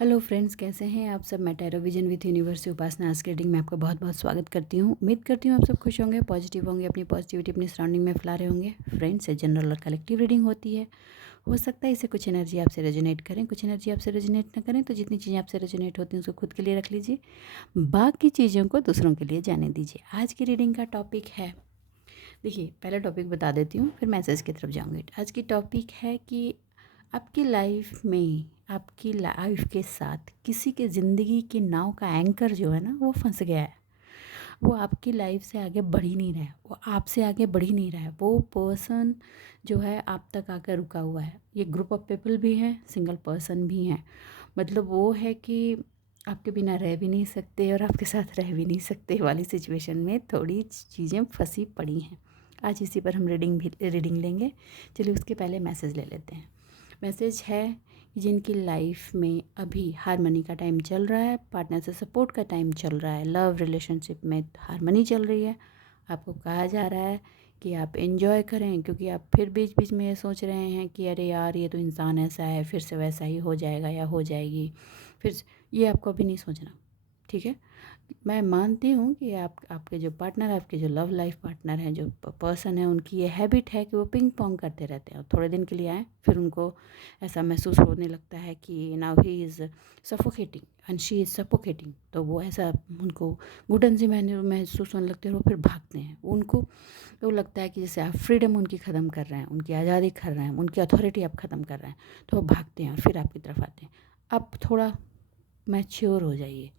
Hello friends, कैसे हैं आप सब। मैं टैरो विजन विथ यूनिवर्स से उपासना आज की रीडिंग में आपका बहुत बहुत स्वागत करती हूँ। उम्मीद करती हूँ आप सब खुश होंगे, पॉजिटिव होंगे, अपनी पॉजिटिविटी अपनी सराउंडिंग में फैला रहे होंगे। फ्रेंड्स, ये जनरल और कलेक्टिव रीडिंग होती है। हो सकता है इसे कुछ एनर्जी आपसे रेजोनेट करें, कुछ एनर्जी आपसे रेजोनेट ना करें। तो जितनी चीज़ें आपसे रेजोनेट होती हैं उसको खुद के लिए रख लीजिए, बाकी चीज़ों को दूसरों के लिए जाने दीजिए। आज की रीडिंग का टॉपिक है, देखिए पहला टॉपिक बता देती हूँ फिर मैसेज की तरफ जाऊँगी। आज की टॉपिक है कि आपकी लाइफ में, आपकी लाइफ के साथ किसी के ज़िंदगी की नाव का एंकर जो है ना वो फंस गया है। वो आपकी लाइफ से आगे बढ़ ही नहीं रहा है, वो आपसे आगे बढ़ ही नहीं रहा है। वो पर्सन जो है आप तक आकर रुका हुआ है। ये ग्रुप ऑफ पीपल भी है, सिंगल पर्सन भी है। मतलब वो है कि आपके बिना रह भी नहीं सकते और आपके साथ रह भी नहीं सकते वाली सिचुएशन में थोड़ी चीज़ें फंसी पड़ी हैं। आज इसी पर हम रीडिंग लेंगे। चलिए उसके पहले मैसेज ले लेते हैं। मैसेज है कि जिनकी लाइफ में अभी हारमनी का टाइम चल रहा है, पार्टनर से सपोर्ट का टाइम चल रहा है, लव रिलेशनशिप में हारमनी चल रही है, आपको कहा जा रहा है कि आप एंजॉय करें। क्योंकि आप फिर बीच बीच में ये सोच रहे हैं कि अरे यार ये तो इंसान ऐसा है, फिर से वैसा ही हो जाएगा या हो जाएगी। ये आपको अभी नहीं सोचना, ठीक है। मैं मानती हूँ कि आपके जो पार्टनर, आपके जो लव लाइफ पार्टनर हैं, जो पर्सन है, उनकी ये हैबिट है कि वो पिंग पोंग करते रहते हैं। थोड़े दिन के लिए आए, फिर उनको ऐसा महसूस होने लगता है कि now he is suffocating and she is suffocating. तो वो ऐसा उनको घुटन सी महसूस होने लगते हैं और वो फिर भागते हैं। उनको तो लगता है कि जैसे आप फ्रीडम उनकी ख़त्म कर रहे हैं, उनकी आज़ादी कर रहे हैं, उनकी अथॉरिटी आप ख़त्म कर रहे हैं। तो वो भागते हैं और फिर आपकी तरफ आते हैं। आप थोड़ा मैच्योर हो जाइए।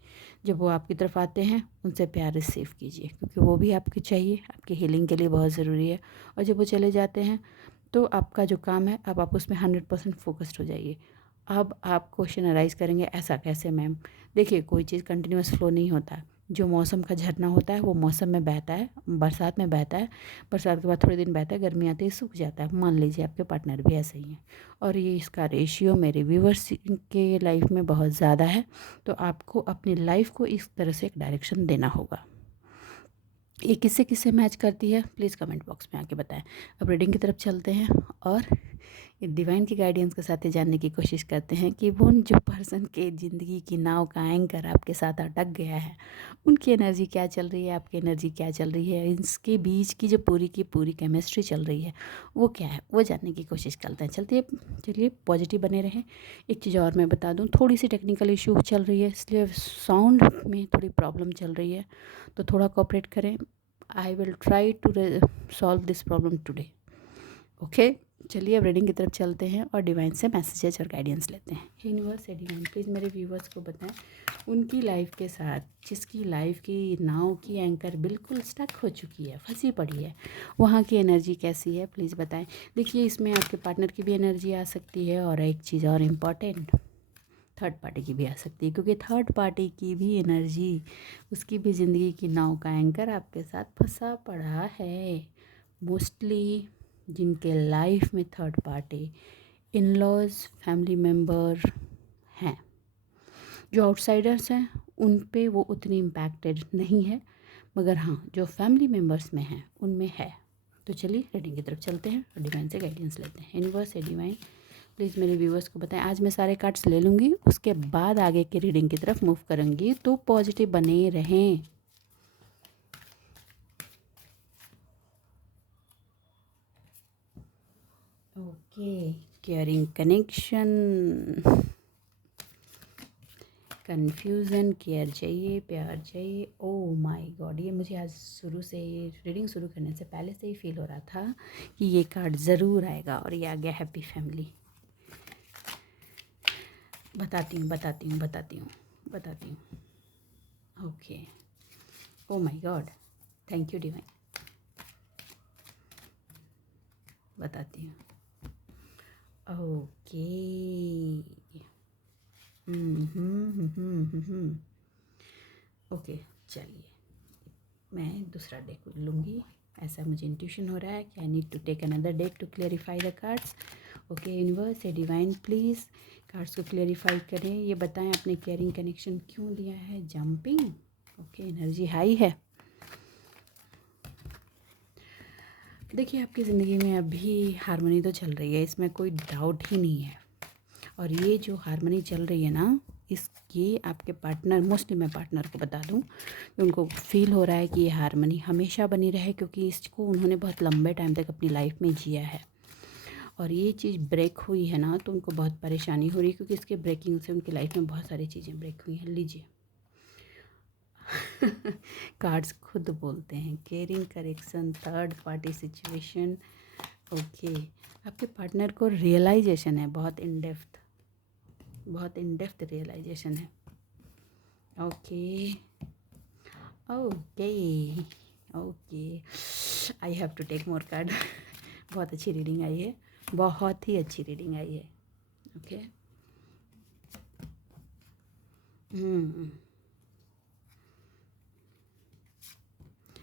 जब वो आपकी तरफ आते हैं उनसे प्यार रिसीव कीजिए, क्योंकि वो भी आपकी चाहिए, आपकी हीलिंग के लिए बहुत ज़रूरी है। और जब वो चले जाते हैं तो आपका जो काम है, अब आप उसमें 100% फोकस्ड हो जाइए। अब आप क्वेश्चन अराइज करेंगे, ऐसा कैसे मैम। देखिए, कोई चीज़ कंटिन्यूस फ्लो नहीं होता। जो मौसम का झरना होता है वो मौसम में बहता है, बरसात में बहता है, बरसात के बाद थोड़े दिन बहता है, गर्मी आती है सूख जाता है। मान लीजिए आपके पार्टनर भी ऐसे ही हैं और ये इसका रेशियो मेरे व्यूवर्स के लाइफ में बहुत ज़्यादा है। तो आपको अपनी लाइफ को इस तरह से एक डायरेक्शन देना होगा। ये किससे किससे मैच करती है प्लीज़ कमेंट बॉक्स में आके बताएं। अब रीडिंग की तरफ चलते हैं और ये डिवाइन की गाइडेंस के साथ ही जानने की कोशिश करते हैं कि वो जो पर्सन के ज़िंदगी की नाव का एंकर आपके साथ अटक गया है, उनकी एनर्जी क्या चल रही है, आपकी एनर्जी क्या चल रही है, इसके बीच की जो पूरी की पूरी केमिस्ट्री चल रही है वो क्या है, वो जानने की कोशिश करते हैं। चलिए पॉजिटिव बने रहें। एक चीज़ और मैं बता दूँ, थोड़ी सी टेक्निकल इशू चल रही है, इसलिए साउंड में थोड़ी प्रॉब्लम चल रही है, तो थोड़ा कोऑपरेट करें। I will try to solve this problem today, okay. चलिए अब रीडिंग की तरफ चलते हैं और डिवाइन से मैसेजेस और गाइडेंस लेते हैं। यूनिवर्स से डिवाइन प्लीज़ मेरे व्यूवर्स को बताएं, उनकी लाइफ के साथ जिसकी लाइफ की नाव की एंकर बिल्कुल स्टक हो चुकी है, फंसी पड़ी है, वहाँ की एनर्जी कैसी है प्लीज़ बताएं। देखिए, इसमें आपके पार्टनर की भी एनर्जी आ सकती है और एक चीज़ और इम्पॉर्टेंट, थर्ड पार्टी की भी आ सकती है। क्योंकि थर्ड पार्टी की भी एनर्जी, उसकी भी ज़िंदगी की नाव का एंकर आपके साथ फंसा पड़ा है। मोस्टली जिनके लाइफ में third party, in laws, family member हैं, जो आउटसाइडर्स हैं उन पे वो उतनी इम्पैक्टेड नहीं है, मगर हाँ जो फैमिली मेम्बर्स में हैं उनमें है। तो चलिए रीडिंग की तरफ चलते हैं और डिवाइन से गाइडेंस लेते हैं। यूनिवर्स से डिवाइन प्लीज़ मेरे व्यूवर्स को बताएं। आज मैं सारे कार्ड्स ले लूँगी, उसके बाद आगे की रीडिंग की तरफ मूव करूँगी, तो पॉजिटिव बने रहें। Okay, caring connection, confusion, care चाहिए, प्यार चाहिए। ओह माय गॉड, ये मुझे आज शुरू से, रीडिंग शुरू करने से पहले से ही फील हो रहा था कि ये कार्ड ज़रूर आएगा, और ये आ गया हैप्पी फैमिली। बताती हूँ। Okay, oh my God, thank you divine. बताती हूँ। ओके, ओके, चलिए मैं दूसरा डेक लूँगी, ऐसा मुझे इंट्यूशन हो रहा है कि I need to take another deck to clarify the cards. Okay universe, a divine please cards को क्लेरिफाई करें। ये बताएं आपने केयरिंग कनेक्शन क्यों लिया है, जंपिंग। ओके, एनर्जी हाई है। देखिए, आपकी ज़िंदगी में अभी हारमोनी तो चल रही है, इसमें कोई डाउट ही नहीं है। और ये जो हारमोनी चल रही है ना, ये आपके पार्टनर, मोस्टली मैं पार्टनर को बता दूं कि उनको फील हो रहा है कि ये हारमनी हमेशा बनी रहे, क्योंकि इसको उन्होंने बहुत लंबे टाइम तक अपनी लाइफ में जिया है। और ये चीज़ ब्रेक हुई है ना, तो उनको बहुत परेशानी हो रही है, क्योंकि इसके ब्रेकिंग से उनकी लाइफ में बहुत सारी चीज़ें ब्रेक हुई हैं। लीजिए कार्ड्स खुद बोलते हैं, caring, correction, third party situation. Okay, आपके पार्टनर को रियलाइजेशन है, बहुत इन डेप्थ रियलाइजेशन है। Okay okay okay, I have to take more card. बहुत अच्छी रीडिंग आई है, बहुत ही अच्छी रीडिंग आई है। ओके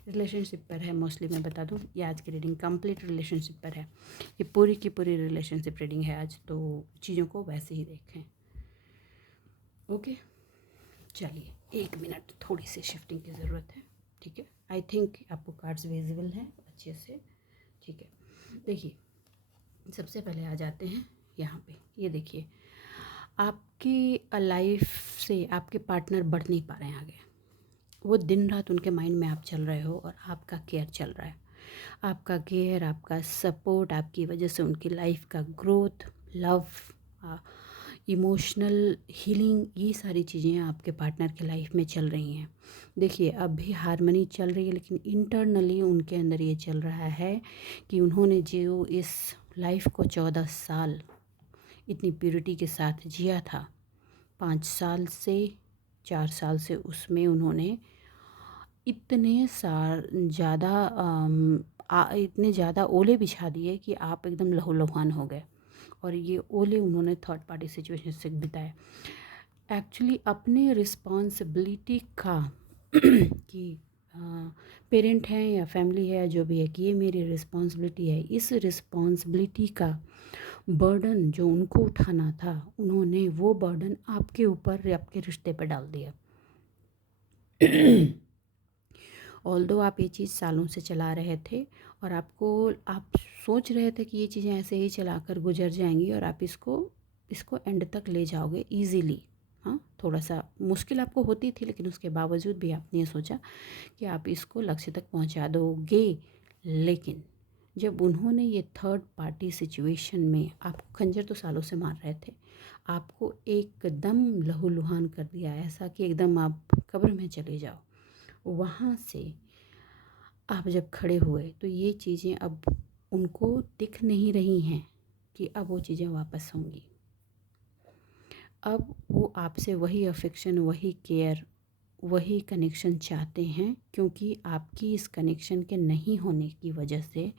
रिलेशनशिप पर है मोस्टली, मैं बता दूं, ये आज की रीडिंग कंप्लीट रिलेशनशिप पर है। ये पूरी की पूरी रिलेशनशिप रीडिंग है आज, तो चीज़ों को वैसे ही देखें। ओके चलिए, 1 मिनट, थोड़ी सी शिफ्टिंग की ज़रूरत है। ठीक है, आई थिंक आपको कार्ड्स विजिबल हैं अच्छे से। ठीक है, देखिए सबसे पहले आ जाते हैं यहाँ पे। ये देखिए, आपकी लाइफ से आपके पार्टनर बढ़ नहीं पा रहे हैं आगे। वो दिन रात उनके माइंड में आप चल रहे हो और आपका केयर चल रहा है। आपका केयर, आपका सपोर्ट, आपकी वजह से उनकी लाइफ का ग्रोथ, लव, इमोशनल हीलिंग, ये सारी चीज़ें आपके पार्टनर की लाइफ में चल रही हैं। देखिए अब भी हारमनी चल रही है, लेकिन इंटरनली उनके अंदर ये चल रहा है कि उन्होंने जो इस लाइफ को 14 साल इतनी प्योरिटी के साथ जिया था, 5 साल से 4 साल से उसमें उन्होंने इतने इतने ज़्यादा ओले बिछा दिए कि आप एकदम लहूलुहान हो गए। और ये ओले उन्होंने थर्ड पार्टी सिचुएशन से बिताए। एक्चुअली अपने रिस्पॉन्सिबिलिटी का कि पेरेंट हैं या फैमिली है, जो भी है, कि ये मेरी रिस्पॉन्सिबिलिटी है, इस रिस्पॉन्सिबिलिटी का बर्डन जो उनको उठाना था, उन्होंने वो बर्डन आपके ऊपर, आपके रिश्ते पर डाल दिया। ऑल्दो आप ये चीज़ सालों से चला रहे थे और आप सोच रहे थे कि ये चीज़ें ऐसे ही चलाकर गुजर जाएंगी और आप इसको एंड तक ले जाओगे इजीली। हाँ, थोड़ा सा मुश्किल आपको होती थी, लेकिन उसके बावजूद भी आपने ये सोचा कि आप इसको लक्ष्य तक पहुंचा दोगे। लेकिन जब उन्होंने ये थर्ड पार्टी सिचुएशन में, आपको खंजर तो सालों से मार रहे थे, आपको एकदम लहूलुहान कर दिया, ऐसा कि एकदम आप कब्र में चले जाओ। वहाँ से आप जब खड़े हुए तो ये चीज़ें अब उनको दिख नहीं रही हैं कि अब वो चीज़ें वापस होंगी। अब वो आपसे वही अफेक्शन, वही केयर, वही कनेक्शन चाहते हैं, क्योंकि आपकी इस कनेक्शन के नहीं होने की वजह से,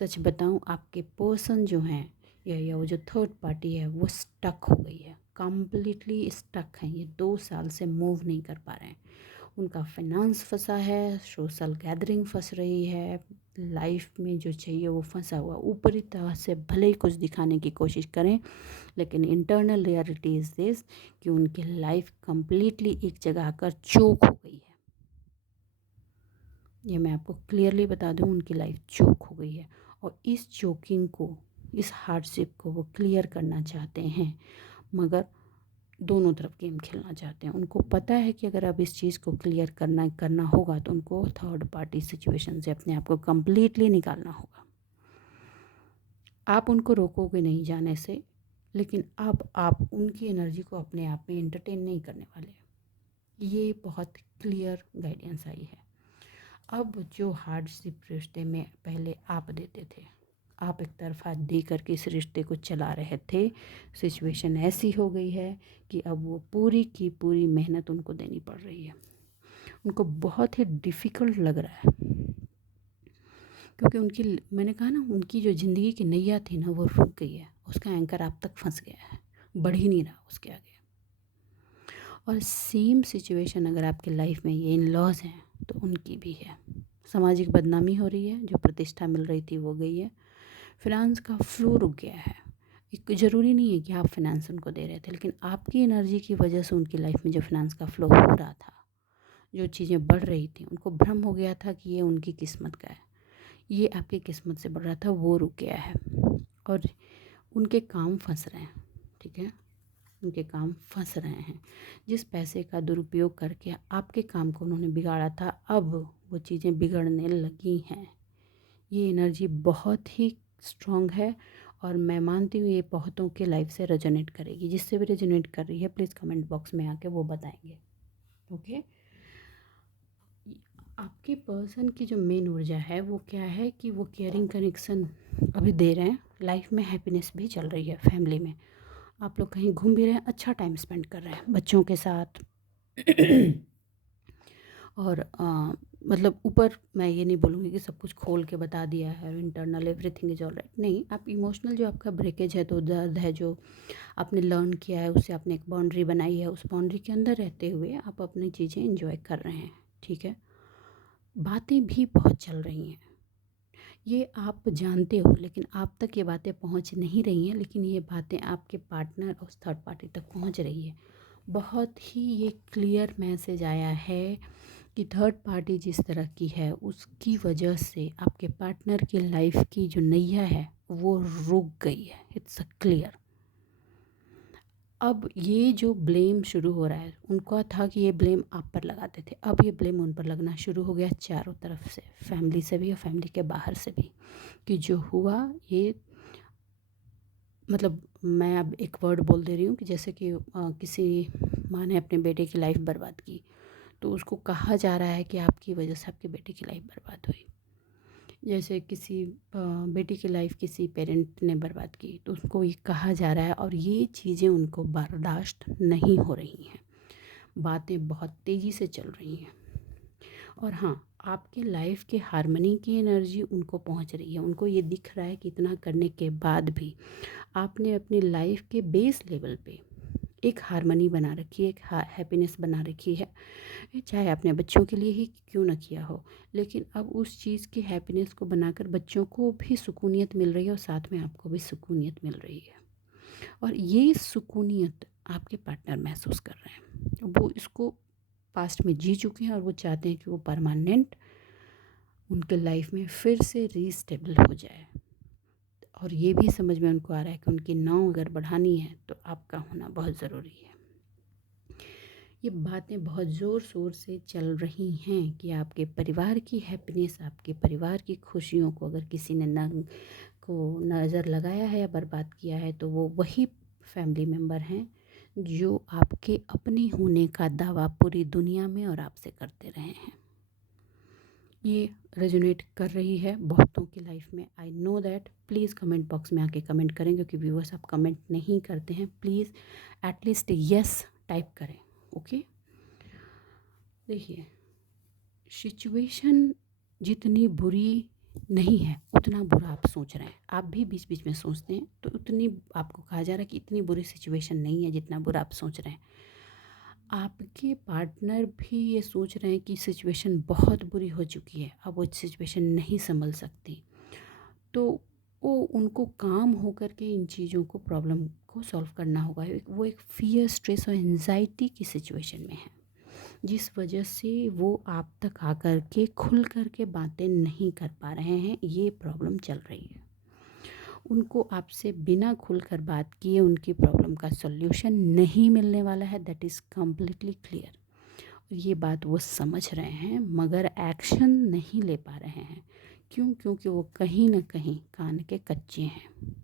सच बताऊं, आपके पर्सन जो हैं या वो जो थर्ड पार्टी है, वो स्टक हो गई है, कम्प्लीटली स्टक हैं। ये 2 साल से मूव नहीं कर पा रहे हैं। उनका फाइनेंस फंसा है, सोशल गैदरिंग फंस रही है, लाइफ में जो चाहिए वो फंसा हुआ। ऊपरी तरह से भले ही कुछ दिखाने की कोशिश करें, लेकिन इंटरनल रियलिटी इज़ दिस कि उनकी लाइफ कंप्लीटली एक जगह आकर चोक हो गई है। ये मैं आपको क्लियरली बता दूं, उनकी लाइफ चोक हो गई है। और इस चोकिंग को, इस हार्डशिप को वो क्लियर करना चाहते हैं, मगर दोनों तरफ गेम खेलना चाहते हैं। उनको पता है कि अगर अब इस चीज़ को क्लियर करना होगा तो उनको थर्ड पार्टी सिचुएशन से अपने आप को कम्प्लीटली निकालना होगा। आप उनको रोकोगे नहीं जाने से, लेकिन अब आप उनकी एनर्जी को अपने आप में एंटरटेन नहीं करने वाले। ये बहुत क्लियर गाइडेंस आई है। अब जो हार्डशिप रिश्ते में पहले आप देते थे, आप एक तरफा दे करके इस रिश्ते को चला रहे थे, सिचुएशन ऐसी हो गई है कि अब वो पूरी की पूरी मेहनत उनको देनी पड़ रही है। उनको बहुत ही डिफ़िकल्ट लग रहा है, क्योंकि मैंने कहा ना, उनकी जो ज़िंदगी की नैया थी ना, वो रुक गई है, उसका एंकर आप तक फंस गया है, बढ़ ही नहीं रहा उसके आगे। और सेम सिचुएशन अगर आपकी लाइफ में ये इन लॉज हैं तो उनकी भी है। सामाजिक बदनामी हो रही है, जो प्रतिष्ठा मिल रही थी वो गई है, फिनांस का फ्लो रुक गया है। एक ज़रूरी नहीं है कि आप फिनांस उनको दे रहे थे, लेकिन आपकी एनर्जी की वजह से उनकी लाइफ में जो फिनांस का फ्लो हो रहा था, जो चीज़ें बढ़ रही थी, उनको भ्रम हो गया था कि ये उनकी किस्मत का है, ये आपकी किस्मत से बढ़ रहा था, वो रुक गया है और उनके काम फंस रहे हैं। ठीक है, उनके काम फंस रहे हैं। जिस पैसे का दुरुपयोग करके आपके काम को उन्होंने बिगाड़ा था, अब वो चीज़ें बिगड़ने लगी हैं। ये एनर्जी बहुत ही स्ट्रॉन्ग है और मैं मानती हूँ ये बहुतों के लाइफ से रेजोनेट करेगी। जिससे भी रेजोनेट कर रही है प्लीज़ कमेंट बॉक्स में आके वो बताएंगे। ओके, आपके पर्सन की जो मेन ऊर्जा है वो क्या है कि वो केयरिंग कनेक्शन अभी दे रहे हैं। लाइफ में हैप्पीनेस भी चल रही है, फैमिली में आप लोग कहीं घूम भी रहे हैं, अच्छा टाइम स्पेंड कर रहे हैं बच्चों के साथ। और मतलब ऊपर मैं ये नहीं बोलूँगी कि सब कुछ खोल के बता दिया है, internal everything is all right. नहीं, आप इमोशनल जो आपका ब्रेकेज है, तो दर्द है जो आपने लर्न किया है, उससे आपने एक बाउंड्री बनाई है, उस बाउंड्री के अंदर रहते हुए आप अपनी चीज़ें इंजॉय कर रहे हैं। ठीक है, बातें भी बहुत चल रही हैं, ये आप जानते हो, लेकिन आप तक ये बातें पहुंच नहीं रही हैं। लेकिन ये बातें आपके पार्टनर और थर्ड पार्टी तक पहुंच रही है। बहुत ही ये क्लियर मैसेज आया है कि थर्ड पार्टी जिस तरह की है उसकी वजह से आपके पार्टनर की लाइफ की जो नैया है वो रुक गई है। It's a clear. अब ये जो ब्लेम शुरू हो रहा है, उनका था कि ये ब्लेम आप पर लगाते थे, अब ये ब्लेम उन पर लगना शुरू हो गया, चारों तरफ से, फैमिली से भी और फैमिली के बाहर से भी, कि जो हुआ ये, मतलब मैं अब एक वर्ड बोल दे रही हूँ कि जैसे कि किसी माँ ने अपने बेटे की लाइफ बर्बाद की, तो उसको कहा जा रहा है कि आपकी वजह से आपके बेटे की लाइफ बर्बाद हुई। जैसे किसी बेटी की लाइफ किसी पेरेंट ने बर्बाद की, तो उसको ये कहा जा रहा है और ये चीज़ें उनको बर्दाश्त नहीं हो रही हैं। बातें बहुत तेज़ी से चल रही हैं। और हाँ, आपके लाइफ के हारमनी की एनर्जी उनको पहुंच रही है। उनको ये दिख रहा है कि इतना करने के बाद भी आपने अपनी लाइफ के बेस लेवल पे एक हारमनी बना रखी है, एक हैप्पीनेस बना रखी है, चाहे आपने बच्चों के लिए ही क्यों ना किया हो। लेकिन अब उस चीज़ की हैप्पीनेस को बनाकर बच्चों को भी सुकूनियत मिल रही है और साथ में आपको भी सुकूनियत मिल रही है। और ये सुकूनियत आपके पार्टनर महसूस कर रहे हैं। वो इसको पास्ट में जी चुके हैं और वो चाहते हैं कि वो परमानेंट उनके लाइफ में फिर से रीस्टेबल हो जाए। और ये भी समझ में उनको आ रहा है कि उनकी नाव अगर बढ़ानी है तो आपका होना बहुत ज़रूरी है। ये बातें बहुत ज़ोर शोर से चल रही हैं कि आपके परिवार की हैप्पीनेस, आपके परिवार की खुशियों को अगर किसी ने नज़र लगाया है या बर्बाद किया है, तो वो वही फैमिली मेम्बर हैं जो आपके अपने होने का दावा पूरी दुनिया में और आपसे करते रहे हैं। ये रेजोनेट कर रही है बहुतों की लाइफ में, I know that. Please comment box में आके कमेंट करें, क्योंकि व्यूअर्स आप कमेंट नहीं करते हैं। प्लीज़ एटलीस्ट यस टाइप करें। ओके, देखिए, सिचुएशन जितनी बुरी नहीं है उतना बुरा आप सोच रहे हैं। आप भी बीच बीच में सोचते हैं, तो उतनी आपको कहा जा रहा है कि इतनी बुरी सिचुएशन नहीं है जितना बुरा आप सोच रहे हैं। आपके पार्टनर भी ये सोच रहे हैं कि सिचुएशन बहुत बुरी हो चुकी है, अब वो सिचुएशन नहीं संभल सकती। तो वो उनको काम होकर के इन चीज़ों को, प्रॉब्लम को सॉल्व करना होगा। वो एक फियर, स्ट्रेस और एंजाइटी की सिचुएशन में है, जिस वजह से वो आप तक आकर के खुल कर के बातें नहीं कर पा रहे हैं। ये प्रॉब्लम चल रही है। उनको आपसे बिना खुलकर बात किए उनकी प्रॉब्लम का सॉल्यूशन नहीं मिलने वाला है, दैट इज़ कम्प्लीटली क्लियर। ये बात वो समझ रहे हैं मगर एक्शन नहीं ले पा रहे हैं। क्यों? क्योंकि वो कहीं ना कहीं कान के कच्चे हैं।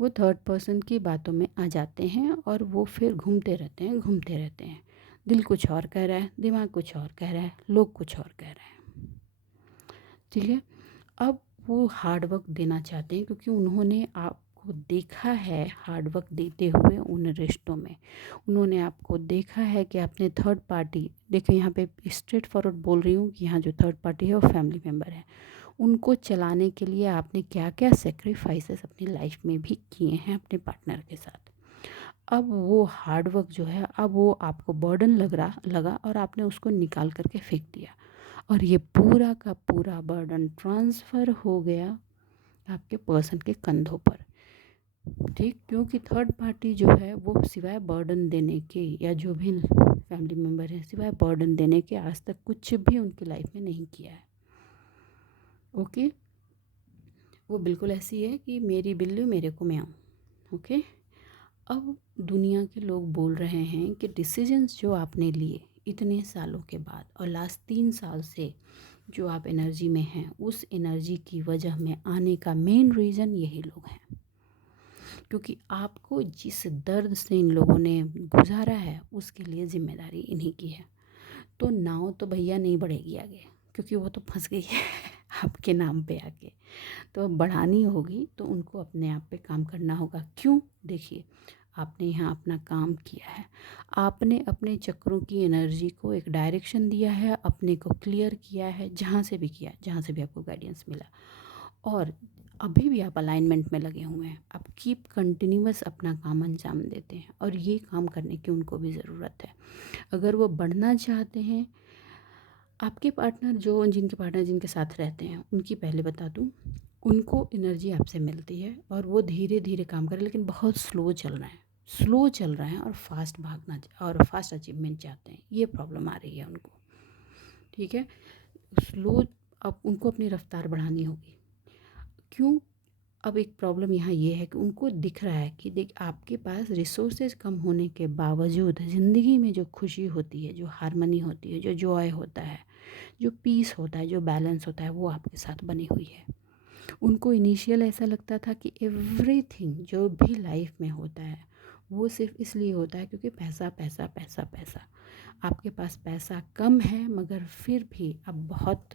वो थर्ड पर्सन की बातों में आ जाते हैं और वो फिर घूमते रहते हैं, घूमते रहते हैं। दिल कुछ और कह रहा है, दिमाग कुछ और कह रहा है, लोग कुछ और कह रहे हैं। ठीक है, अब वो हार्ड वर्क देना चाहते हैं, क्योंकि उन्होंने आपको देखा है हार्ड वर्क देते हुए उन रिश्तों में। उन्होंने आपको देखा है कि आपने थर्ड पार्टी, देखो यहाँ पे स्ट्रेट फॉरवर्ड बोल रही हूँ कि यहाँ जो थर्ड पार्टी है वो फैमिली मेम्बर है, उनको चलाने के लिए आपने क्या क्या सेक्रीफाइसेस अपनी लाइफ में भी किए हैं अपने पार्टनर के साथ। अब वो हार्ड वर्क जो है, अब वो आपको बर्डन लगा और आपने उसको निकाल करके फेंक दिया, और ये पूरा का पूरा बर्डन ट्रांसफ़र हो गया आपके पर्सन के कंधों पर। ठीक, क्योंकि थर्ड पार्टी जो है वो सिवाय बर्डन देने के, या जो भी फैमिली मेम्बर है, सिवाय बर्डन देने के आज तक कुछ भी उनकी लाइफ में नहीं किया है। ओके, वो बिल्कुल ऐसी है कि मेरी बिल्ली मेरे को म्याऊं। ओके, अब दुनिया के लोग बोल रहे हैं कि डिसीजंस जो आपने लिए इतने सालों के बाद और लास्ट 3 साल से जो आप एनर्जी में हैं, उस एनर्जी की वजह में आने का मेन रीज़न यही लोग हैं। क्योंकि आपको जिस दर्द से इन लोगों ने गुजारा है उसके लिए ज़िम्मेदारी इन्हीं की है। तो नाव तो भैया नहीं बढ़ेगी आगे, क्योंकि वो तो फंस गई है आपके नाम पे आके। तो अब बढ़ानी होगी तो उनको अपने आप पे काम करना होगा। क्यों? देखिए, आपने यहाँ अपना काम किया है, आपने अपने चक्रों की एनर्जी को एक डायरेक्शन दिया है, अपने को क्लियर किया है, जहाँ से भी किया, जहाँ से भी आपको गाइडेंस मिला, और अभी भी आप अलाइनमेंट में लगे हुए हैं। आप कीप कंटिन्यूअस अपना काम अंजाम देते हैं और ये काम करने की उनको भी ज़रूरत है। अगर वो बढ़ना चाहते हैं, आपके पार्टनर जिनके साथ रहते हैं उनकी पहले बता दूं, उनको एनर्जी आपसे मिलती है और वो धीरे धीरे काम कर रहे हैं, लेकिन बहुत स्लो चल रहे हैं और फास्ट अचीवमेंट चाहते हैं। ये प्रॉब्लम आ रही है उनको, ठीक है। स्लो, अब उनको अपनी रफ्तार बढ़ानी होगी। क्यों? अब एक प्रॉब्लम यहाँ ये है कि उनको दिख रहा है कि देख, आपके पास रिसोर्सेज कम होने के बावजूद ज़िंदगी में जो खुशी होती है, जो हारमनी होती है, जो जॉय होता है, जो पीस होता है, जो बैलेंस होता है, वो आपके साथ बनी हुई है। उनको इनिशियल ऐसा लगता था कि एवरीथिंग जो भी लाइफ में होता है वो सिर्फ इसलिए होता है क्योंकि पैसा पैसा पैसा पैसा। आपके पास पैसा कम है मगर फिर भी आप बहुत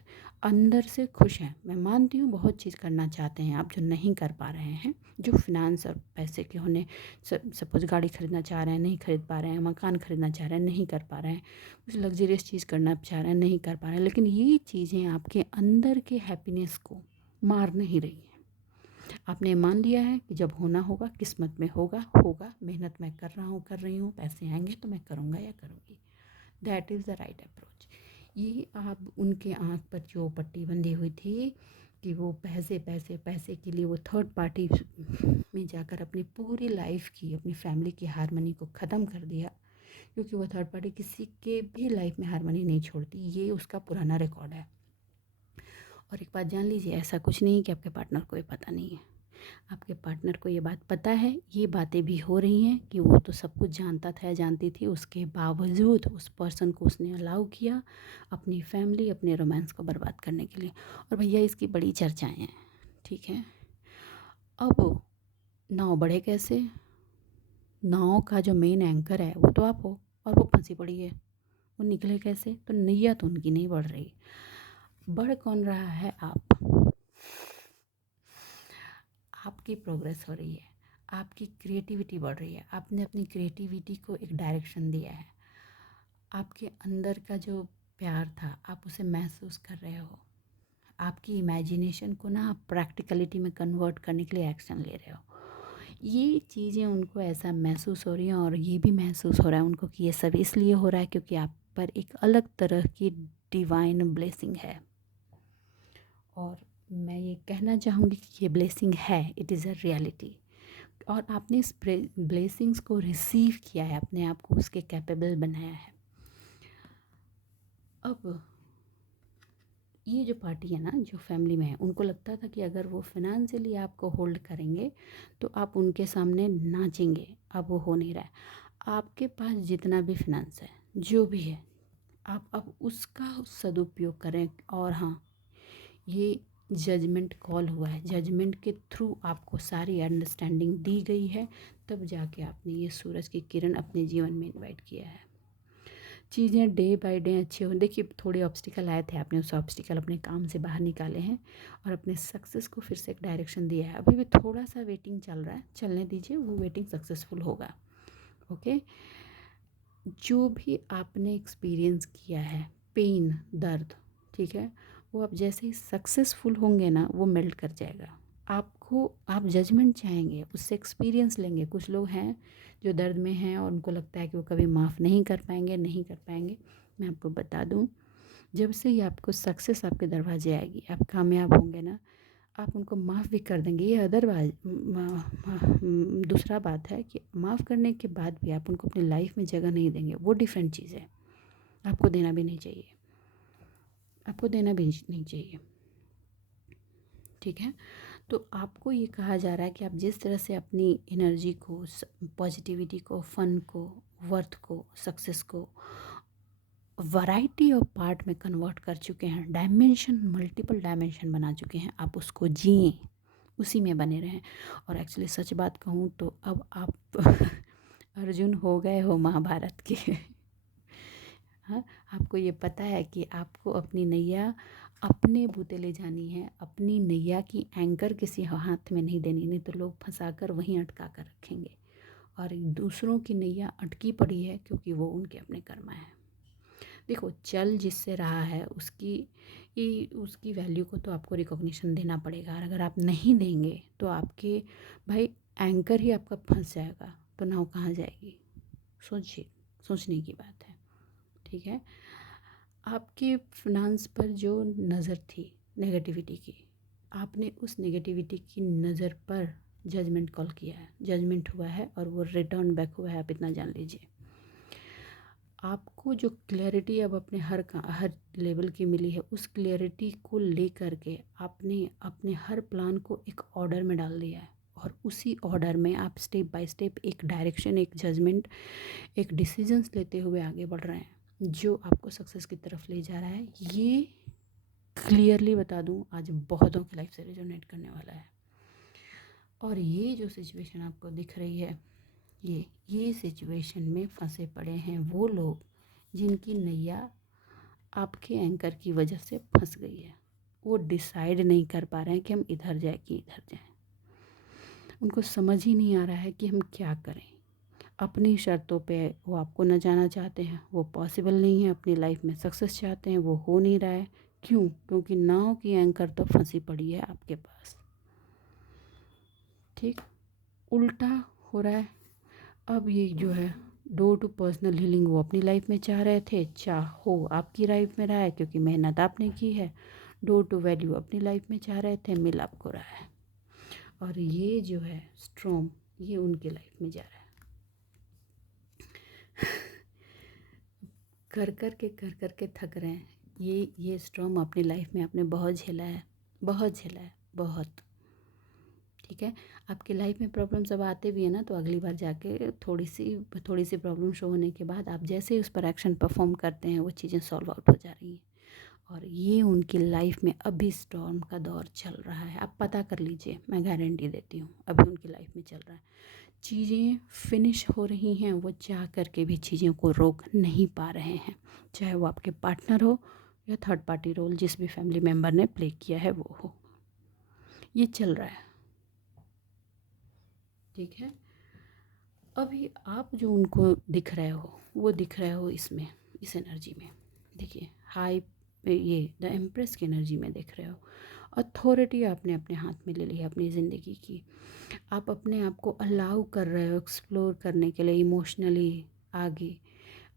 अंदर से खुश हैं। मैं मानती हूँ बहुत चीज़ करना चाहते हैं आप जो नहीं कर पा रहे हैं, जो फिनांस और पैसे के होने, सपोज गाड़ी खरीदना चाह रहे हैं नहीं खरीद पा रहे हैं, मकान खरीदना चाह रहे हैं नहीं कर पा रहे हैं, कुछ लग्जरियस चीज़ करना चाह रहे हैं नहीं कर पा रहे हैं, लेकिन ये चीज़ें आपके अंदर के हैप्पीनेस को मार नहीं रही हैं। आपने मान लिया है कि जब होना होगा, किस्मत में होगा होगा, मेहनत मैं कर रही हूँ, पैसे आएंगे तो मैं करूँगा या करूँगी। That is the right approach. ये आप उनके आँख पर जो पट्टी बंधी हुई थी कि वो पैसे पैसे पैसे के लिए वो थर्ड पार्टी में जाकर अपनी पूरी लाइफ की, अपनी फैमिली की हारमनी को ख़त्म कर दिया, क्योंकि वो थर्ड पार्टी किसी के भी लाइफ में हारमनी नहीं छोड़ती। ये उसका पुराना रिकॉर्ड है। और एक बात जान लीजिए, ऐसा कुछ नहीं कि आपके पार्टनर को ये पता नहीं है। आपके पार्टनर को ये बात पता है, ये बातें भी हो रही हैं कि वो तो सब कुछ जानता था या जानती थी, उसके बावजूद उस पर्सन को उसने अलाउ किया अपनी फैमिली, अपने रोमांस को बर्बाद करने के लिए। और भैया इसकी बड़ी चर्चाएं हैं, ठीक है। अब नाव बढ़े कैसे? नाव का जो मेन एंकर है वो तो आप हो और वो फंसी पड़ी है, वो निकले कैसे? तो नैया तो उनकी नहीं बढ़ रही। बढ़ कौन रहा है? आपकी प्रोग्रेस हो रही है, आपकी क्रिएटिविटी बढ़ रही है, आपने अपनी क्रिएटिविटी को एक डायरेक्शन दिया है, आपके अंदर का जो प्यार था आप उसे महसूस कर रहे हो, आपकी इमेजिनेशन को ना आप प्रैक्टिकलिटी में कन्वर्ट करने के लिए एक्शन ले रहे हो। ये चीज़ें उनको ऐसा महसूस हो रही हैं और ये भी महसूस हो रहा है उनको कि ये सब इसलिए हो रहा है क्योंकि आप पर एक अलग तरह की डिवाइन ब्लेसिंग है। और मैं ये कहना चाहूँगी कि ये ब्लेसिंग है, इट इज़ अ रियलिटी। और आपने इस ब्लेसिंग्स को रिसीव किया है, अपने आप को उसके कैपेबल बनाया है। अब ये जो पार्टी है ना, जो फैमिली में है, उनको लगता था कि अगर वो फिनेंशियली आपको होल्ड करेंगे तो आप उनके सामने नाचेंगे। अब वो हो नहीं रहा है। आपके पास जितना भी फिनेंस है, जो भी है, आप अब उसका सदुपयोग करें। और हाँ, ये जजमेंट कॉल हुआ है, जजमेंट के थ्रू आपको सारी अंडरस्टैंडिंग दी गई है, तब जाके आपने ये सूरज की किरण अपने जीवन में इनवाइट किया है। चीज़ें डे बाय डे अच्छी हो। देखिए, थोड़े ऑब्स्टिकल आए थे, आपने उस ऑब्स्टिकल अपने काम से बाहर निकाले हैं और अपने सक्सेस को फिर से एक डायरेक्शन दिया है। अभी भी थोड़ा सा वेटिंग चल रहा है, चलने दीजिए, वो वेटिंग सक्सेसफुल होगा। ओके। जो भी आपने एक्सपीरियंस किया है, पेन, दर्द, ठीक है, वो आप जैसे ही सक्सेसफुल होंगे ना, वो मेल्ट कर जाएगा। आप जजमेंट चाहेंगे, उससे एक्सपीरियंस लेंगे। कुछ लोग हैं जो दर्द में हैं और उनको लगता है कि वो कभी माफ़ नहीं कर पाएंगे, नहीं कर पाएंगे। मैं आपको बता दूं, जब से ही आपको सक्सेस आपके दरवाजे आएगी, आप कामयाब होंगे ना, आप उनको माफ़ भी कर देंगे। ये अदरवाइज दूसरा बात है कि माफ़ करने के बाद भी आप उनको अपनी लाइफ में जगह नहीं देंगे, वो डिफरेंट चीज़ है। आपको देना भी नहीं चाहिए, आपको देना भी नहीं चाहिए, ठीक है। तो आपको ये कहा जा रहा है कि आप जिस तरह से अपनी एनर्जी को, पॉजिटिविटी को, फन को, वर्थ को, सक्सेस को वैरायटी ऑफ पार्ट में कन्वर्ट कर चुके हैं, डायमेंशन, मल्टीपल डायमेंशन बना चुके हैं, आप उसको जिए, उसी में बने रहें। और एक्चुअली सच बात कहूँ तो अब आप अर्जुन हो गए हो महाभारत के। हाँ, आपको ये पता है कि आपको अपनी नैया अपने बूते ले जानी है, अपनी नैया की एंकर किसी हाथ में नहीं देनी, नहीं तो लोग फंसाकर वहीं अटका कर रखेंगे। और दूसरों की नैया अटकी पड़ी है क्योंकि वो उनके अपने कर्म है। देखो, चल जिससे रहा है उसकी वैल्यू को तो आपको रिकॉग्निशन देना पड़ेगा। और अगर आप नहीं देंगे तो आपके भाई एंकर ही आपका फंस जाएगा, तो नाव कहाँ जाएगी? सोचिए, सोचने की बात है। ठीक है, आपके फिनांस पर जो नज़र थी नेगेटिविटी की, आपने उस नेगेटिविटी की नज़र पर जजमेंट कॉल किया है, जजमेंट हुआ है और वो रिटर्न बैक हुआ है। आप इतना जान लीजिए। आपको जो क्लैरिटी अब अपने हर लेवल की मिली है, उस क्लैरिटी को लेकर के आपने अपने हर प्लान को एक ऑर्डर में डाल दिया है। और उसी ऑर्डर में आप स्टेप बाय स्टेप एक डायरेक्शन, एक जजमेंट, एक डिसीजंस लेते हुए आगे बढ़ रहे हैं जो आपको सक्सेस की तरफ ले जा रहा है। ये क्लियरली बता दूं, आज बहुतों की लाइफ से रेजोनेट करने वाला है। और ये जो सिचुएशन आपको दिख रही है, ये सिचुएशन में फंसे पड़े हैं वो लोग जिनकी नैया आपके एंकर की वजह से फंस गई है। वो डिसाइड नहीं कर पा रहे हैं कि हम इधर जाए कि इधर जाएं। उनको समझ ही नहीं आ रहा है कि हम क्या करें। अपनी शर्तों पे वो आपको न जाना चाहते हैं, वो पॉसिबल नहीं है। अपनी लाइफ में सक्सेस चाहते हैं, वो हो नहीं रहा है। क्यों? क्योंकि नाव की एंकर तो फंसी पड़ी है आपके पास। ठीक उल्टा हो रहा है। अब ये जो है डोर टू पर्सनल हीलिंग वो अपनी लाइफ में चाह रहे थे, चाहो आपकी लाइफ में रहा है क्योंकि मेहनत आपने की है। डोर टू वैल्यू अपनी लाइफ में चाह रहे थे, मिल आपको रहा है। और ये जो है स्ट्रॉम, ये उनके लाइफ में जा रहा है। कर कर के थक रहे हैं। ये स्ट्रॉम अपनी लाइफ में आपने बहुत झेला है, बहुत झेला है, बहुत। ठीक है, आपकी लाइफ में प्रॉब्लम जब आते भी है ना, तो अगली बार जाके थोड़ी सी प्रॉब्लम शो होने के बाद आप जैसे ही उस पर एक्शन परफॉर्म करते हैं, वो चीज़ें सॉल्व आउट हो जा रही हैं। और ये उनकी लाइफ में अभी स्टॉर्म का दौर चल रहा है। आप पता कर लीजिए, मैं गारंटी देती हूँ अभी उनकी लाइफ में चल रहा है। चीज़ें फिनिश हो रही हैं, वो चाह करके भी चीज़ों को रोक नहीं पा रहे हैं। चाहे वो आपके पार्टनर हो या थर्ड पार्टी रोल जिस भी फैमिली मेम्बर ने प्ले किया है वो हो, ये चल रहा है। ठीक है, अभी आप जो उनको दिख रहे हो, वो दिख रहे हो इसमें, इस एनर्जी में। देखिए, हाई, ये द एम्प्रेस की एनर्जी में दिख रहे हो। अथॉरिटी आपने अपने हाथ में ले ली है अपनी ज़िंदगी की। आप अपने आप को अलाउ कर रहे हो एक्सप्लोर करने के लिए इमोशनली आगे।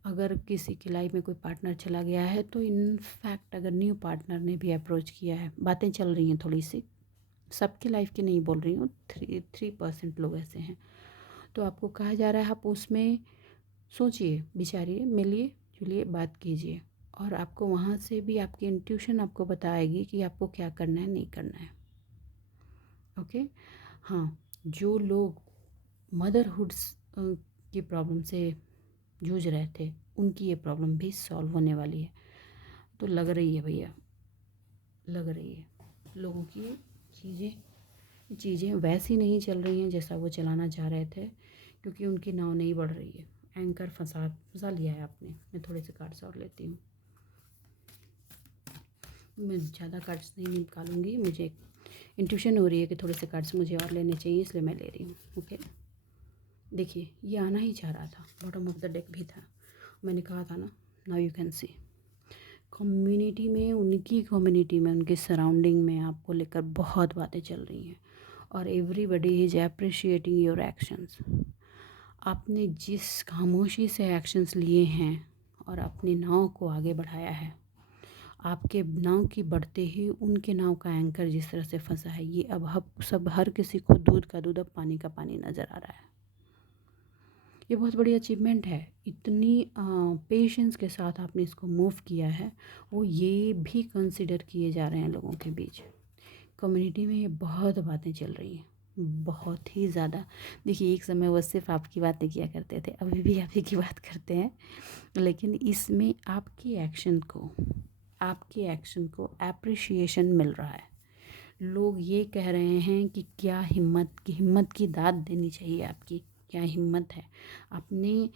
अगर किसी की लाइफ में कोई पार्टनर चला गया है तो इनफैक्ट अगर न्यू पार्टनर ने भी अप्रोच किया है, बातें चल रही हैं थोड़ी सी, सबकी लाइफ की नहीं बोल रही हूँ, 3% लोग ऐसे हैं। तो आपको कहा जा रहा है आप उसमें सोचिए, विचारिए, मिलिए जुलिए, बात कीजिए। और आपको वहाँ से भी आपकी इंट्यूशन आपको बताएगी कि आपको क्या करना है, नहीं करना है। ओके, हाँ, जो लोग मदरहुड्स की प्रॉब्लम से जूझ रहे थे, उनकी ये प्रॉब्लम भी सॉल्व होने वाली है। तो लग रही है भैया, लग रही है लोगों की चीज़ें वैसी नहीं चल रही हैं जैसा वो चलाना चाह रहे थे, क्योंकि उनकी नाव नहीं बढ़ रही है। एंकर फंसा लिया है आपने। मैं थोड़े से कार्ड्स और लेती हूँ। मैं ज़्यादा कार्ड्स नहीं निकालूंगी, मुझे इंट्यूशन हो रही है कि थोड़े से कार्ड्स मुझे और लेने चाहिए, इसलिए मैं ले रही हूँ। ओके, देखिए, ये आना ही चाह रहा था, बॉटम ऑफ द डेक भी था। मैंने कहा था ना, now you can see. Community में, उनकी कम्युनिटी में, उनके सराउंडिंग में आपको लेकर बहुत बातें चल रही हैं और everybody is appreciating your actions. आपने जिस खामोशी से एक्शंस लिए हैं और अपनी नाव को आगे बढ़ाया है, आपके नाव की बढ़ते ही उनके नाव का एंकर जिस तरह से फंसा है, ये अब सब हर किसी को दूध का दूध, अब पानी का पानी नज़र आ रहा है। ये बहुत बड़ी अचीवमेंट है। इतनी पेशेंस के साथ आपने इसको मूव किया है, वो ये भी कंसिडर किए जा रहे हैं लोगों के बीच कम्युनिटी में ये बहुत बातें चल रही हैं, बहुत ही ज़्यादा। देखिए, एक समय वो सिर्फ आपकी बातें किया करते थे, अभी भी आप ही की बात करते हैं, लेकिन इसमें आपके एक्शन को एप्रिसिएशन मिल रहा है। लोग ये कह रहे हैं कि क्या हिम्मत की दाद देनी चाहिए आपकी, क्या हिम्मत है। आपने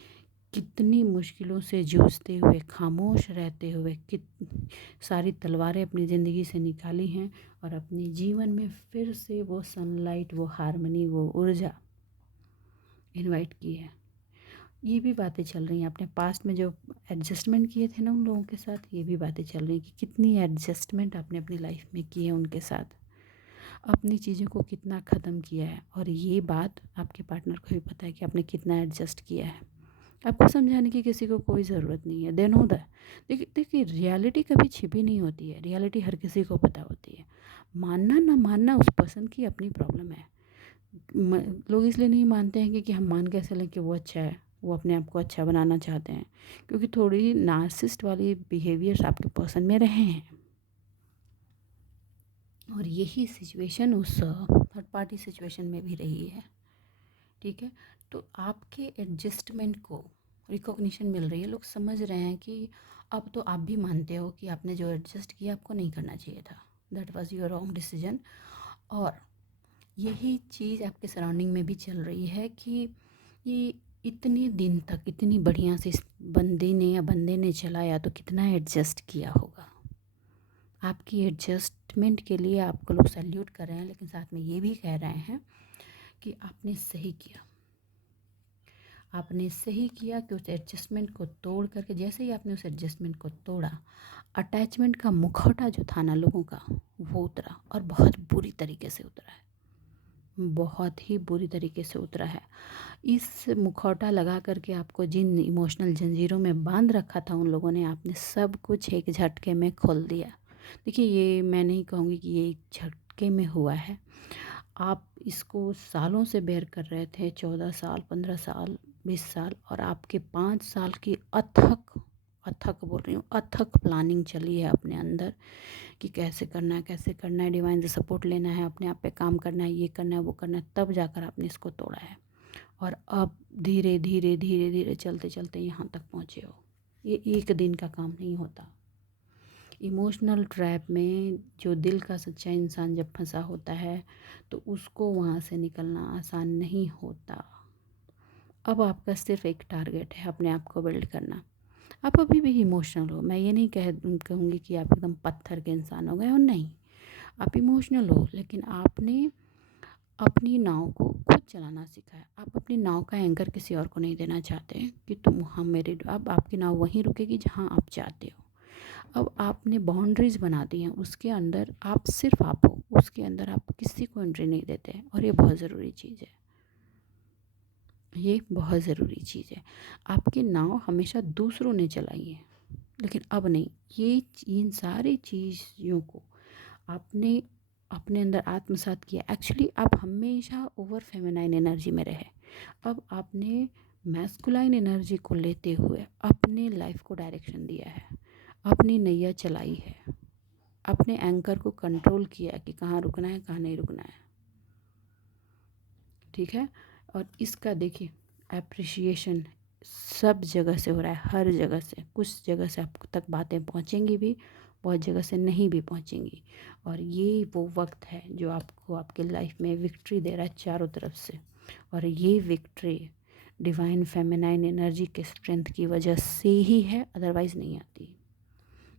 कितनी मुश्किलों से जूझते हुए, खामोश रहते हुए सारी तलवारें अपनी ज़िंदगी से निकाली हैं और अपने जीवन में फिर से वो सनलाइट, वो हारमनी, वो ऊर्जा इनवाइट की है। ये भी बातें चल रही हैं, आपने पास्ट में जो एडजस्टमेंट किए थे ना उन लोगों के साथ, ये भी बातें चल रही हैं कि कितनी एडजस्टमेंट आपने अपनी लाइफ में की है उनके साथ, अपनी चीज़ों को कितना ख़त्म किया है। और ये बात आपके पार्टनर को भी पता है कि आपने कितना एडजस्ट किया है। आपको समझाने की किसी को कोई ज़रूरत नहीं है। They know that. देखिए, रियलिटी कभी छिपी नहीं होती है, रियलिटी हर किसी को पता होती है। मानना ना मानना उस पर्सन की अपनी प्रॉब्लम है। लोग इसलिए नहीं मानते हैं कि हम मान कैसे लें कि वो अच्छा है, वो अपने आप को अच्छा बनाना चाहते हैं, क्योंकि थोड़ी नार्सिसिस्ट वाली बिहेवियर्स आपके पर्सन में रहे हैं। और यही सिचुएशन उस थर्ड पार्टी सिचुएशन में भी रही है। ठीक है, तो आपके एडजस्टमेंट को रिकॉग्निशन मिल रही है। लोग समझ रहे हैं कि अब तो आप भी मानते हो कि आपने जो एडजस्ट किया आपको नहीं करना चाहिए था, that was your wrong decision. और यही चीज़ आपके सराउंडिंग में भी चल रही है कि ये इतने दिन तक इतनी बढ़िया से इस बंदे ने चलाया तो कितना एडजस्ट किया होगा। आपकी एडजस्टमेंट के लिए आपको लोग सैल्यूट कर रहे हैं, लेकिन साथ में ये भी कह रहे हैं कि आपने सही किया। आपने सही किया कि उस एडजस्टमेंट को तोड़ करके, जैसे ही आपने उस एडजस्टमेंट को तोड़ा, अटैचमेंट का मुखौटा जो था ना लोगों का, वो उतरा, और बहुत बुरी तरीके से उतरा है, बहुत ही बुरी तरीके से उतरा है। इस मुखौटा लगा करके आपको जिन इमोशनल जंजीरों में बांध रखा था उन लोगों ने, आपने सब कुछ एक झटके में खोल दिया। देखिए, ये मैं नहीं कहूँगी कि ये एक झटके में हुआ है, आप इसको सालों से बेयर कर रहे थे, 14 साल, 15 साल, 20 साल, और आपके 5 साल की अथक बोल रही हूँ, अथक प्लानिंग चली है अपने अंदर कि कैसे करना है, डिवाइन से सपोर्ट लेना है, अपने आप पे काम करना है, ये करना है, वो करना है, तब जाकर आपने इसको तोड़ा है। और अब धीरे धीरे धीरे धीरे चलते चलते यहाँ तक पहुँचे हो। ये एक दिन का काम नहीं होता। इमोशनल ट्रैप में जो दिल का सच्चा इंसान जब फंसा होता है तो उसको वहाँ से निकलना आसान नहीं होता। अब आपका सिर्फ एक टारगेट है, अपने आप को बिल्ड करना। आप अभी भी इमोशनल हो, मैं ये नहीं कहूँगी कि आप एकदम पत्थर के इंसान हो गए, और नहीं, आप इमोशनल हो, लेकिन आपने अपनी नाव को खुद चलाना सीखा है। आप अपनी नाव का एंकर किसी और को नहीं देना चाहते कि तुम अब आपकी नाव वहीं रुकेगी जहाँ आप चाहते हो। अब आपने बाउंड्रीज बना दी हैं, उसके अंदर आप सिर्फ आप हो, उसके अंदर आप किसी को एंट्री नहीं देते, और ये बहुत ज़रूरी चीज़ है। ये बहुत ज़रूरी चीज़ है। आपकी नाव हमेशा दूसरों ने चलाई है, लेकिन अब नहीं। ये इन सारी चीज़ों को आपने अपने अंदर आत्मसात किया। एक्चुअली आप हमेशा ओवर फेमिनाइन एनर्जी में रहे, अब आपने मैस्कुलाइन एनर्जी को लेते हुए अपने लाइफ को डायरेक्शन दिया है, अपनी नैया चलाई है, अपने एंकर को कंट्रोल किया कि कहाँ रुकना है, कहाँ नहीं रुकना है। ठीक है, और इसका देखिए एप्रिशिएशन सब जगह से हो रहा है, हर जगह से। कुछ जगह से आप तक बातें पहुँचेंगी भी, बहुत जगह से नहीं भी पहुँचेंगी। और ये वो वक्त है जो आपको आपके लाइफ में विक्ट्री दे रहा है चारों तरफ से, और ये विक्ट्री डिवाइन फेमिनाइन एनर्जी के स्ट्रेंथ की वजह से ही है, अदरवाइज़ नहीं आती।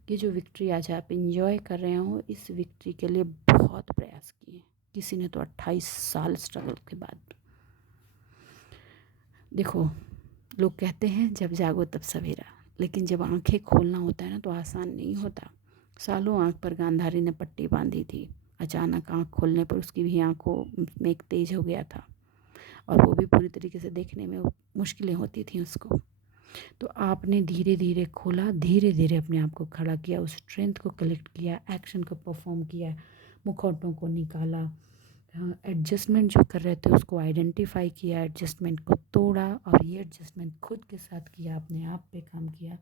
ये जो विक्ट्री आज आप इंजॉय कर रहे हो, इस विक्ट्री के लिए बहुत प्रयास किए किसी ने तो 28 साल स्ट्रगल के बाद। देखो, लोग कहते हैं जब जागो तब सवेरा, लेकिन जब आंखें खोलना होता है ना तो आसान नहीं होता। सालों आंख पर गांधारी ने पट्टी बांधी थी, अचानक आंख खोलने पर उसकी भी आंखों में एक तेज हो गया था, और वो भी पूरी तरीके से देखने में मुश्किलें होती थी उसको। तो आपने धीरे धीरे खोला, धीरे धीरे अपने आप को खड़ा किया, उस स्ट्रेंथ को कलेक्ट किया, एक्शन को परफॉर्म किया, मुखौटों को निकाला, एडजस्टमेंट जो कर रहे थे उसको आइडेंटिफाई किया, एडजस्टमेंट को तोड़ा, और ये एडजस्टमेंट खुद के साथ किया, अपने आप पे काम किया,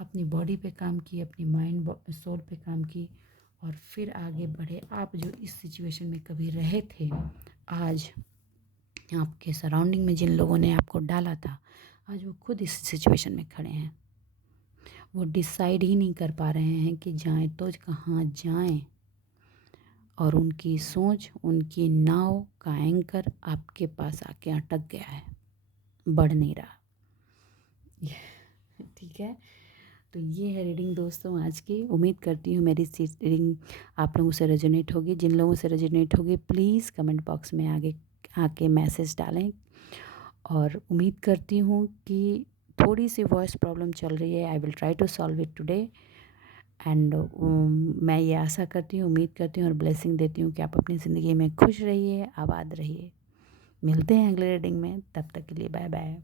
अपनी बॉडी पे काम की, अपनी माइंड सोल पे काम की, और फिर आगे बढ़े। आप जो इस सिचुएशन में कभी रहे थे, आज आपके सराउंडिंग में जिन लोगों ने आपको डाला था, आज वो खुद इस सिचुएशन में खड़े हैं। वो डिसाइड ही नहीं कर पा रहे हैं कि जाएं तो कहाँ जाएं, और उनकी सोच, उनकी नाव का एंकर आपके पास आके अटक गया है, बढ़ नहीं रहा। ठीक है, तो ये है रीडिंग दोस्तों आज की। उम्मीद करती हूँ मेरी रीडिंग आप लोगों से रेजोनेट होगी। जिन लोगों से रेजोनेट होगी प्लीज़ कमेंट बॉक्स में आगे आके मैसेज डालें। और उम्मीद करती हूँ कि थोड़ी सी वॉइस प्रॉब्लम चल रही है, I will try to solve it today. And मैं ये आशा करती हूँ, उम्मीद करती हूँ और ब्लेसिंग देती हूँ कि आप अपनी ज़िंदगी में खुश रहिए, आबाद रहिए। मिलते हैं अगले रीडिंग में, तब तक के लिए बाय बाय।